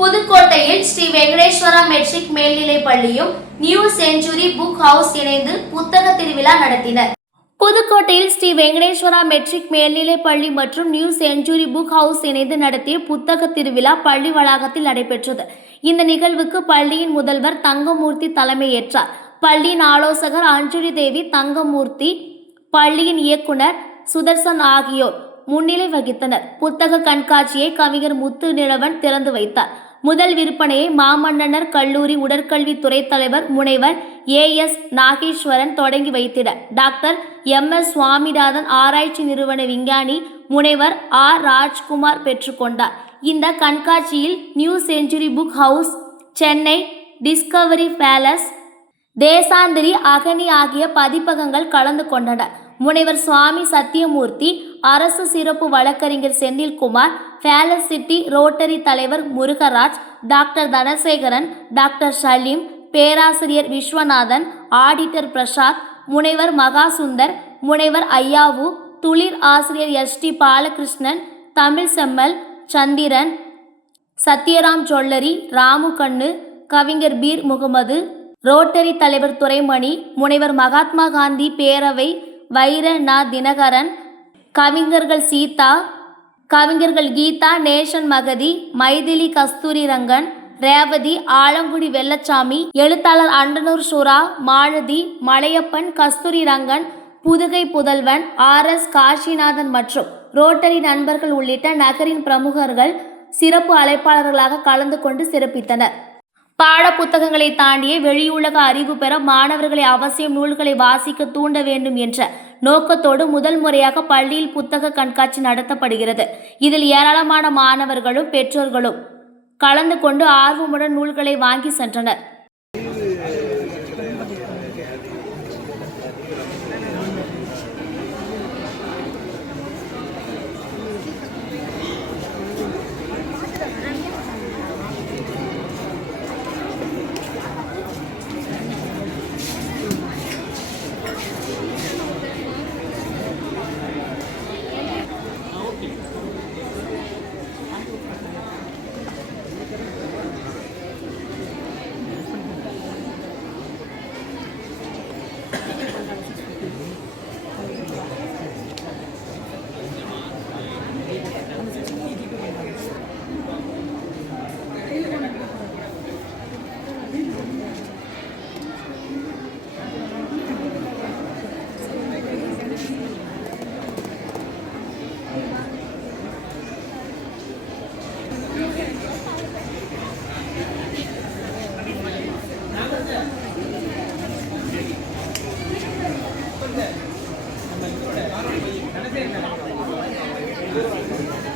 புதுக்கோட்டையில் ஸ்ரீ வெங்கடேஸ்வரா மெட்ரிக் மேல்நிலை பள்ளியும் நியூ செஞ்சுரி புக் ஹவுஸ் இணைந்து புத்தக திருவிழா நடத்தினர். புதுக்கோட்டையில் ஸ்ரீ வெங்கடேஸ்வரா மெட்ரிக் மேல்நிலைப் பள்ளி மற்றும் நியூ செஞ்சுரி புக் ஹவுஸ் இணைந்து நடத்திய புத்தக திருவிழா பள்ளி வளாகத்தில் நடைபெற்றது. இந்த நிகழ்வுக்கு பள்ளியின் முதல்வர் தங்கமூர்த்தி தலைமையேற்றார். பள்ளியின் ஆலோசகர் அஞ்சுரி தேவி தங்கமூர்த்தி பள்ளியின் இயக்குனர் சுதர்சன் ஆகியோர் முன்னிலை வகித்தனர். புத்தக கண்காட்சியை கவிஞர் முத்து நிழவன் திறந்து வைத்தார். முதல் விற்பனையை மாமன்னனர் கல்லூரி உடற்கல்வித்துறை தலைவர் முனைவர் ஏ எஸ் நாகேஸ்வரன் தொடங்கி வைத்திட. டாக்டர் எம் எஸ் சுவாமிநாதன் ஆராய்ச்சி நிறுவன விஞ்ஞானி முனைவர் ஆர் ராஜ்குமார் பெற்றுக்கொண்டார் இந்த கண்காட்சியில் New Century Book House Chennai Discovery Palace Desanthiri Agani ஆகிய பதிப்பகங்கள் கலந்து கொண்டன. முனைவர் சுவாமி சத்தியமூர்த்தி அரசு சிறப்பு வழக்கறிஞர் செந்தில்குமார் ஃபேலசிட்டி ரோட்டரி தலைவர் முருகராஜ் டாக்டர் தனசேகரன் டாக்டர் சலீம் பேராசிரியர் விஸ்வநாதன் ஆடிட்டர் பிரசாத் முனைவர் மகாசுந்தர் முனைவர் ஐயாவு துளிர் ஆசிரியர் எஸ் டி பாலகிருஷ்ணன் தமிழ் செம்மல் சந்திரன் சத்யராம் ஜொல்லரி ராமுகண்ணு கவிஞர் பீர் முகமது ரோட்டரி தலைவர் துரைமணி முனைவர் மகாத்மா காந்தி பேரவை வைர நா தினகரன் கவிஞர்கள் சீதா கவிஞர்கள் கீதா நேஷன் மகதி மைதிலி கஸ்தூரி ரங்கன் ரேவதி ஆலங்குடி வெள்ளச்சாமி எழுத்தாளர் அண்டனூர் சுரா மாலதி மலையப்பன் கஸ்தூரி ரங்கன் புதுகை புதல்வன் ஆர் எஸ் காஷிநாதன் மற்றும் ரோட்டரி நண்பர்கள் உள்ளிட்ட நகரின் பிரமுகர்கள் சிறப்பு அழைப்பாளர்களாக கலந்து கொண்டு சிறப்பித்தனர். பாட புத்தகங்களை தாண்டிய வெளியுலக அறிவு பெற மாணவர்களை அவசியம் நூல்களை வாசிக்க தூண்ட வேண்டும் என்ற நோக்கத்தோடு முதல் முறையாக பள்ளியில் புத்தக கண்காட்சி நடத்தப்படுகிறது. இதில் ஏராளமான மாணவர்களும் பெற்றோர்களும் கலந்து கொண்டு ஆர்வமுடன் நூல்களை வாங்கி சென்றனர். ハハハハ!